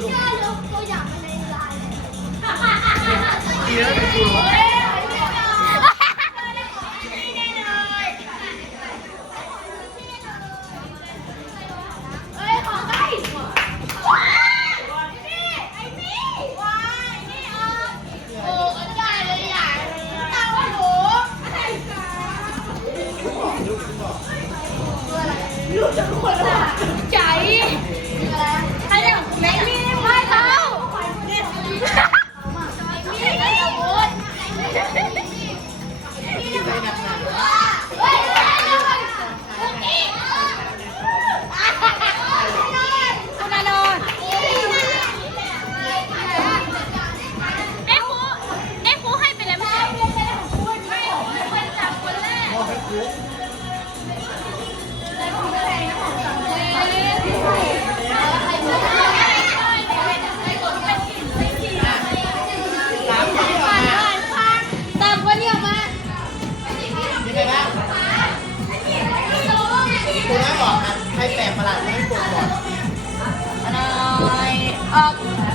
เดี๋ยวเป็นกูหร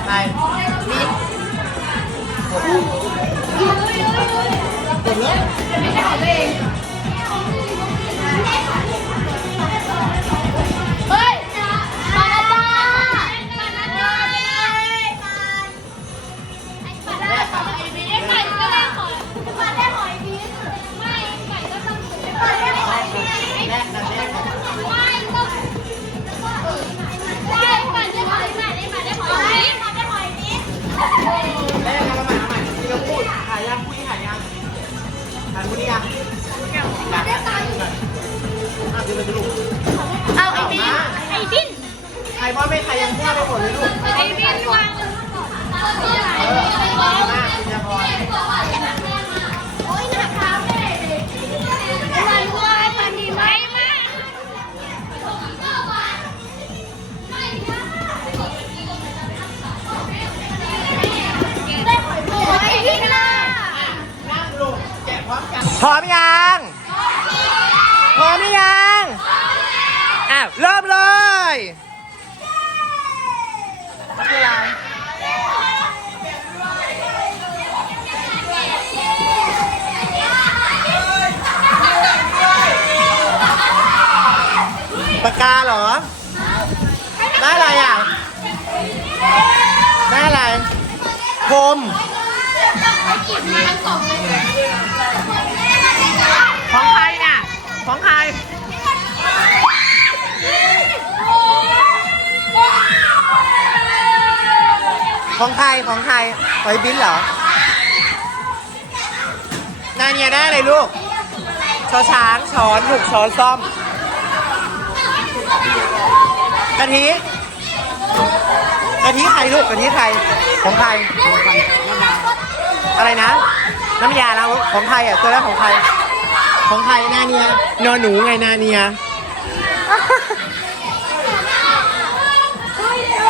ไปบิดกดนี้จะไม่ได้เลย คนนี้อะเอาไอ้บินไอ้บินใครว่าไม่ใครยังพ่อไปหมดเลยลูกไอ้บินวางเออมาคุณจะพอ พร้อมยังพร้อมยังอ้าวเริ่มเลยปากกาเหรอได้อะไรอะได้อะไรพรม หยิบมาสองเลย ของใครของใครของใครไอ้บิ้นเหรอนาเนียได้เลยลูกช้อช้างช้อนลูกช้อนซ่อมกะทิกะทิไทยลูกกะทิไทยของไทยอะไรนะ น้ำยาเราของไทยอะตัวแรกของไทย ของใครนาเนียนอนหนูไงนาเนีย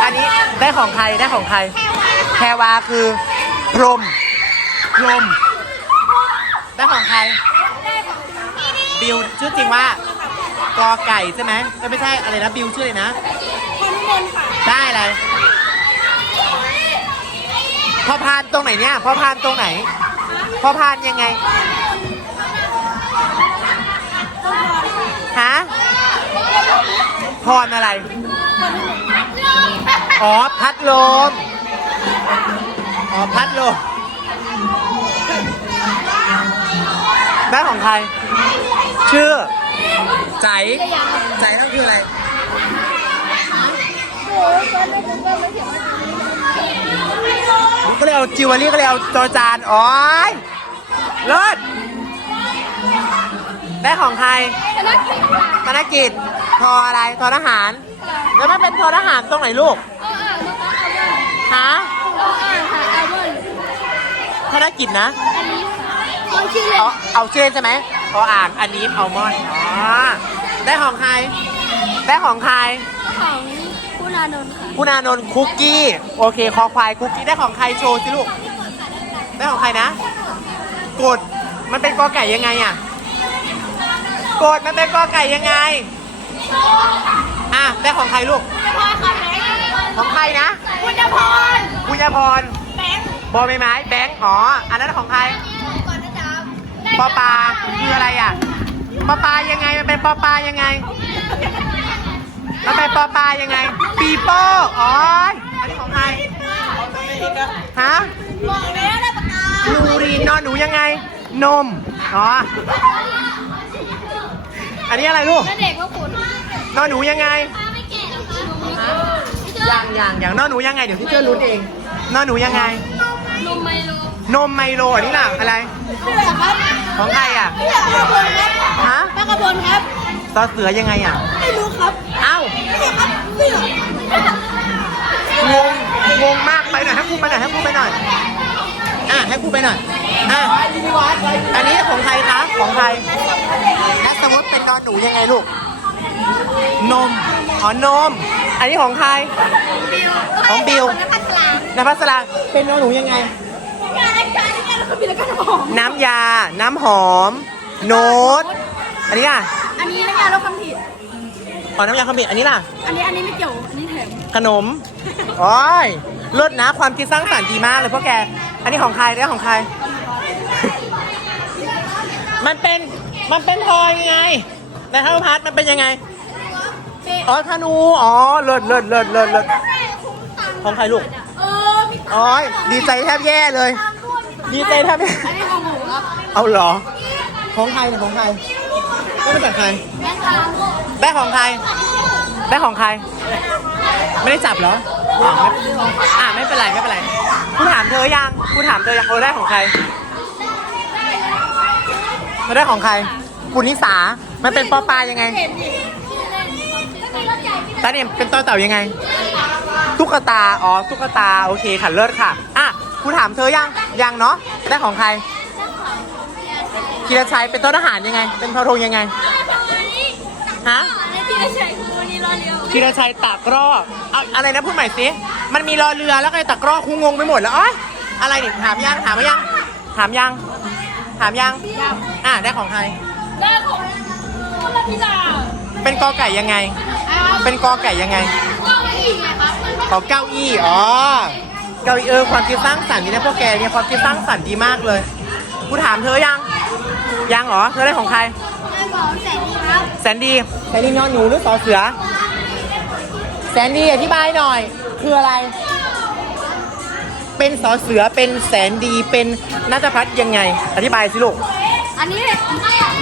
อันนี้ได้ของใครได้ของใครแพรวาคือพรหมพรหมได้ของใครบิวชื่อจริงว่ากอไก่ใช่ไหมเอ้ยไม่ใช่อะไรนะบิวชื่ออะไรนะได้อะไรพอพานตรงไหนเนี่ยพอพานตรงไหนพอพานยังไง ฮะพรอะไร อ๋อ พัดลม อ๋อ พัดลมได้ของใคร ชื่อ ใจ ใจก็คืออะไรก็เลยเอาจิวเวลรี่ก็เลยเอาจอจานอ๋อยเลิศ ได้ของใครธนกิจทออะไรทอทหาร แล้วมันเป็นทอทหารตรงไหนลูกฮะธนกิจนะเอาเอาชื่อใช่ไหมเอาอ่างอันนี้เอามอนอ๋อได้ของใคร ได้ของใคร ของคุณอานนท์ค่ะคุณอานนท์คุกกี้ โอเค คอควายคุกกี้ได้ของใครโชว์สิลูก ได้ของใครนะ กด มันเป็นกอไก่ยังไงอะ กดมันเป็นกอไก่ยังไง อะได้ของใครลูกพอค่ะแบงค์ของใครนะ คุณจะพรบุญญาพรแบงค์บอใบไม้แบงค์อ๋อ อันนั้นของใครก่อนนะจ๊ะปอปลาคืออะไรอะปอปลายังไง มันเป็นปอปลายังไง มันเป็นปอปลายังไง ปีโป้อ๋อ อันนี้ของใครฮะบอกแล้วได้ปากกานูรีนนอนหนูยังไง นม อ๋อ อันนี้อะไรลูก แล้วเด็กว่าคุณนอนหนูยังไง ไม่แก่หรอคะอย่างอย่างอย่างนอนหนูยังไง เดี๋ยวที่เจอรุ้นเอง นอนหนูยังไง นมไมโลนมไมโลอันนี้ล่ะอะไรชื่ออะไรครับของใครอะ พี่เหลือกระพลครับฮะ ปลากระพลครับ ซอเสือยังไงอะ ไม่รู้ครับเอ้าไม่รู้ครับไม่รู้งง งงมากไปหน่อยให้ครูไปหน่อยให้ครูไปหน่อย อะให้ครูไปหน่อยอะอันนี้ของใครคะของใครและสมมติเป็นนอนหนูยังไงลูก นมอ๋อนม อันนี้ของใคร ของบิวนักพัฒนานภัสราเป็นนอนหนูยังไงงานรายการนี่เรามีรายการหอมน้ำยา น้ำหอม โน้ต อันนี้ล่ะ อันนี้น้ำยาลดความผิดอ๋อน้ำยาขมิ้นอันนี้ล่ะ อันนี้อันนี้ไม่เกี่ยว อันนี้แถมขนม โอ้ยเลิศนะความคิดสร้างสรรค์ดีมากเลยพวกแก อันนี้ของใครได้ของใคร มันเป็น มันเป็นทอยยังไงในทัพพัทมันเป็นยังไง อ๋อธนู อ๋อ เลิศเลิศเลิศเลิศเลิศของใครลูกเออมีอ๋อยดีใจแทบแย่เลย ดีใจแทบแย่อันนี้ของหนูครับเอาเหรอ ของใครเนี่ยของใครได้มาจากใครแม่ทางได้ของใครได้ของใคร ไม่ได้จับเหรออ๋อไม่อ่าไม่เป็นไรไม่เป็นไรกูถามเธอยังกูถามเธอยังเขาได้ของใครเธอได้ของใครกุนิสามันเป็นปอปลายังไงตาเนี่ยเป็นต่อเต่ายังไง ตุ๊กตา อ๋อ ตุ๊กตา โอเคค่ะเลิศค่ะ อะกูถามเธอยัง ยังเนาะ ได้ของใครธีรชัยเป็นต้นทหารยังไง เป็นทอทงยังไง ฮะในที่ไม่ใช่คือ วันนี้รอเลี้ยวธีรชัยตากรอเอาอะไรนะพูดใหม่สิ มันมีรอเรือแล้วก็ไอ้ตากรอคูงงไปหมดแล้วอ๋อยอะไรเนี่ยถามยังถามมายัง ถามยัง ถามยัง อะได้ของใคร ได้ของคุณลพิลาเป็นกอไก่ยังไง เป็นกอไก่ยังไงก็ไม่อีกไงครับขอเก้าอี้อ๋อ เก้าอี้เออความคิดสร้างสรรค์นี่นะพวกแกเนี่ยความคิดสร้างสรรค์ดีมากเลยกูถามเธอยัง ยังเหรอ เธอได้ของใครได้ของแสนดีครับแสนดีแสนดีนอนหนูหรือสอเสือ แสนดีอธิบายหน่อย คืออะไร เป็นสอเสือเป็นแสนดีเป็นนัทพัฒน์ยังไง อธิบายสิลูกอันนี้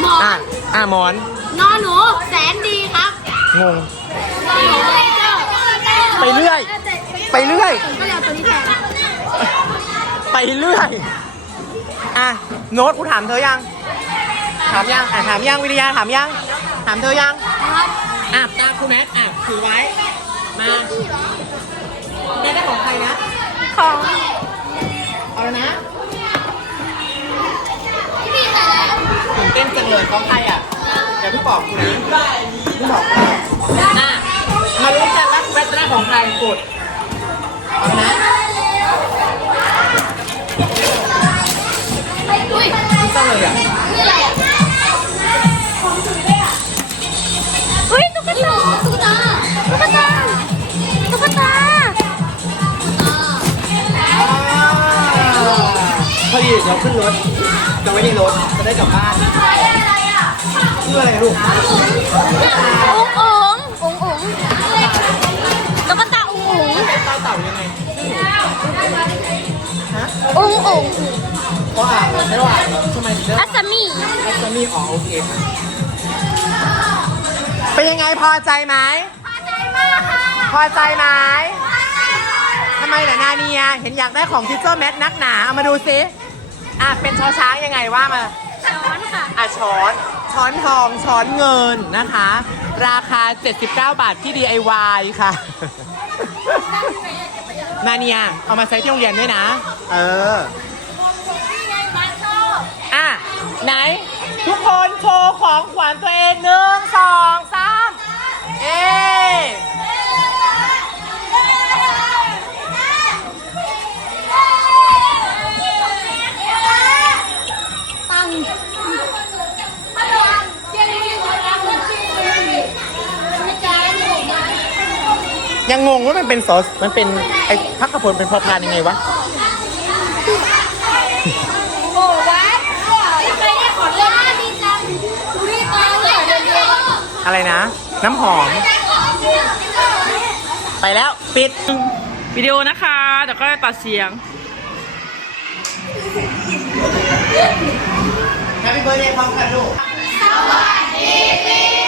หมออะอะหมอนนอนหนูแสนดีครับงงนอนหนูไปเรื่อย ไปเรื่อยก็เลยเอาตัวนี้แทนไปเรื่อย อะโน้ตกูถามเธอยัง ถามยังอะถามยังวิทยาถามยัง ถามเธอยัง ครับ อะตามครูแมทอะถือไว้ มาได้ได้ของใครนะ ของเอาแล้วนะพี่ใส่อะไรตื่นเต้นจังเลยยของใครอะเดี๋ยวพี่บอกกูนะพี่บอกกูอะมาลุ้นกันว่าแบตแรกของใครกดเอานะอุ้ยพี่ต้องเลยอะ ดีเราขึ้นรถจะไว้ในรถจะได้กลับบ้านชื่ออะไรลูกอุ๋งอุ๋งอุ๋งอุ๋งตุ๊กตาอุ๋งอุ๋งเต่าเต่ายังไงฮะอุ๋งอุ๋งก็อ่านใช่ว่าทำไมถึงเลือกอัสมีแอสมีอ๋อโอเคค่ะเป็นยังไงพอใจไหมพอใจมากค่ะพอใจไหมทำไมล่ะนาเนียเห็นอยากได้ของทิเจอร์แมทนักหนาเอามาดูซิ อะเป็นชอช้างยังไงว่ามา ช้อนค่ะ อะช้อนช้อนทองช้อนเงินนะคะ ราคา 79 บาทที่ DIY ค่ะนาเนียเอามาใช้ที่โรงเรียนด้วยนะ เอออะไหน ทุกคนโชว์ของขวัญตัวเองหนึ่งสองสามเอ ยังงงว่ามันเป็นซอสมันเป็นไอ้พักกระพลเป็นพอพานยังไงวะโอ้วัดใครได้ขอเล่นดีจังรีบมาเลยเดี๋ยวอะไรนะ น้ำหอม ไปแล้วปิดวิดีโอนะคะเดี๋ยวก็ตัดเสียง Happy birthday พร้อมกันลูกสวัสดีปี